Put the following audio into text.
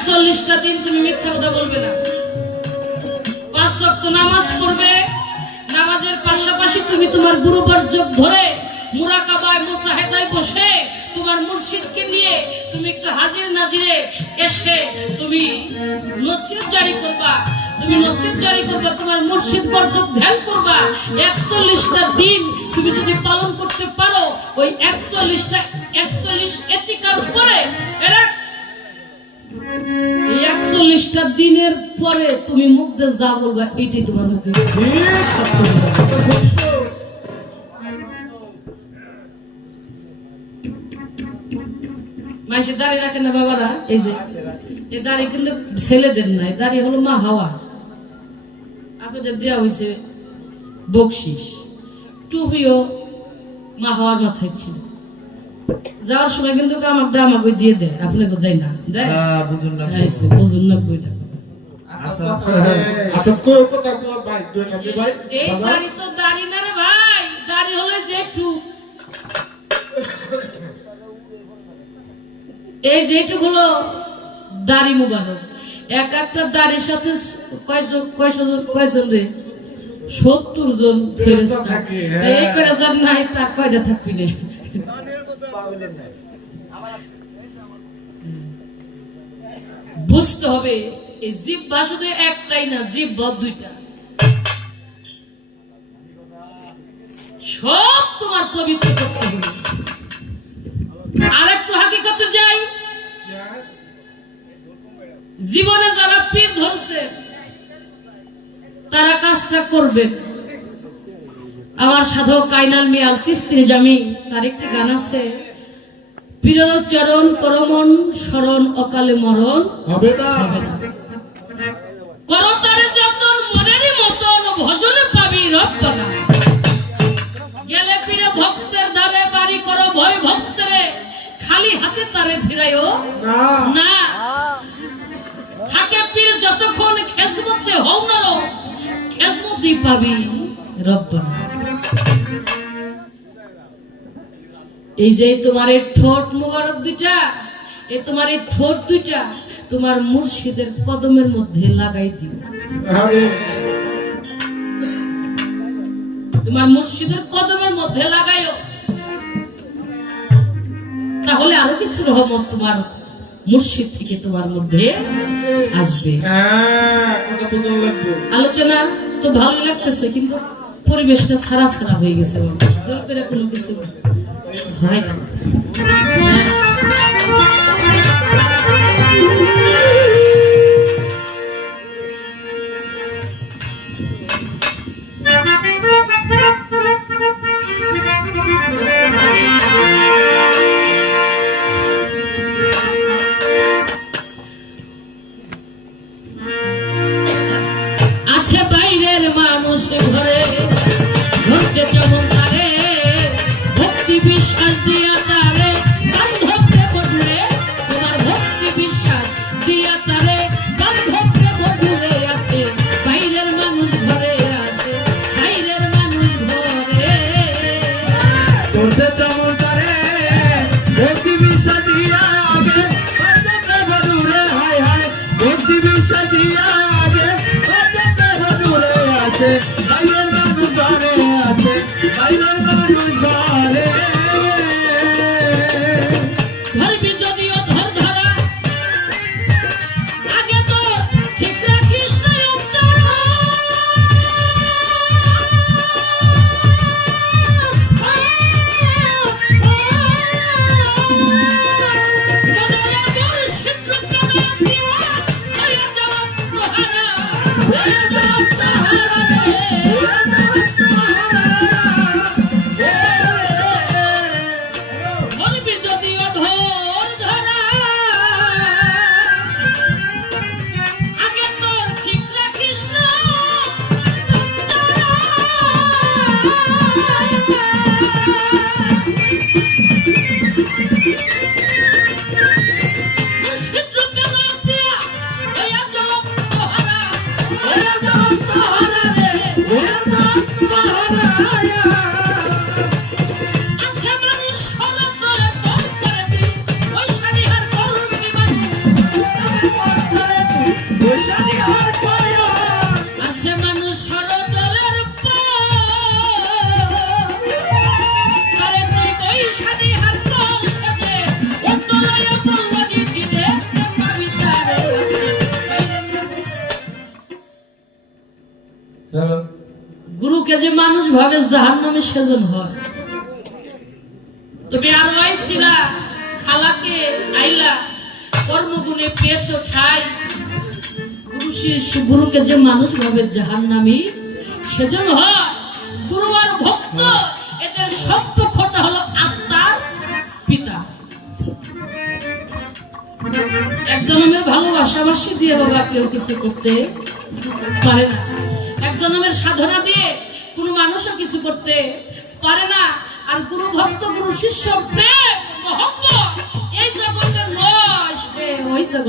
একচল্লিশটা দিন তুমি মিথ্যা কথা বলবে না। পাঁচ ওয়াক্ত নামাজ পড়বে, নামাজের পাশাপাশি তুমি তোমার গুরুবর্জক ধরে মুরাকাবায় বসে তোমার নিয়ে তুমি একটু হাজির নাজিরে এসে তুমি জারি করবা। তুমি জারি করবা, তোমার মুর্শিদ বর্জক ধ্যান করবা। একচল্লিশটা দিন তুমি যদি পালন করতে পারো, ওই একচল্লিশটা, একচল্লিশ এতিকার পরে এরা একচল্লিশটা দিনের পরে তুমি যা বলবা এটি তোমার মুখে মাসে দাঁড়িয়ে রাখে না বাবারা এই যে এই দাড়ি কিন্তু ছেলেদের নাই দাড়ি হলো মা হাওয়া। আপনাদের দেওয়া হয়েছে বকশিস। টুপিও মা হাওয়ার মাথায় ছিল। যাওয়ার সময় কিন্তু আমারটা আমাকে দিয়ে দেয়? আপনাকে দেয় না। দেয়? না, বুঝুন না। এই বইটা কোথায়? এই দাড়ি তো দাড়ি না রে ভাই দাড়ি হলো যে একটু। এই যেটুক হলো দাড়ি মুবারক। এক একটা দাড়ির সাথে কয়জন কয়জন কয়জন রে? সত্তর জন তা হ্যাঁ। এই কয়টা যার নাই তার কয়টা থাকবি না? বুঝতে হবে, এই জিব্বা শুধু একটাই না জিব্বা দুইটা। সব তোমার পবিত্র আর একটু হাকিকতে যাই। জীবনে যারা পীর ধরছে, তারা কাজটা করবে। আমার সাধক কাইনাল মিয়াল চিস্তির জামি তার একটি গান আছে চরণ করমন স্মরণ অকালে মরণ। হবে না। করতারে যতন মনের মতন ভজনে পাবি রব্বানা। গেলে পীরে ভক্তের দ্বারে বাড়ি করো ভয় ভক্তরে। খালি হাতে তারে ফিরাইও না। না। থাকে পীর যতক্ষণ খেসমতে হও না রো, খেসমতেই পাবি রব্বানা। এই যে তোমার এই ঠোঁট মুবারক দুইটা এই তোমার এই ঠোঁট দুইটা তোমার মুর্শিদের কদমের মধ্যে লাগাই দিও তোমার মুর্শিদের কদমের মধ্যে লাগাইও। তাহলে আরও কিছু রহমত তোমার মুর্শিদ থেকে তোমার মধ্যে আসবে। হ্যাঁ আলোচনা তো ভালো লাগতেছে কিন্তু পরিবেশটা সারা সারা হয়ে গেছে। জোর করে কোনো কিছু। আছে বাইরের মানুষ ঘরে ধরতে চমৎকারে Yeah. গুরুকে যে মানুষ ভাবে জাহান নামে সেজন হয়। তুমি আর আইছিলা খালাকে আইলা, কর্মগুণে পেয়েছ ঠাই গুরু গুরুকে যে মানুষ ভাবে জাহান নামি সেজন হয়। ভক্ত, এদের হলো আত্মার পিতা। একজনের ভালোবাসাবাসি দিয়ে বাবা কেউ কিছু করতে পারে না। একজনের সাধনা দিয়ে মানুষও কিছু করতে পারে না। আর গুরু ভক্ত, গুরু শিষ্য, প্রেম, মহব্বত, এই জগতের নয় ওই জগৎ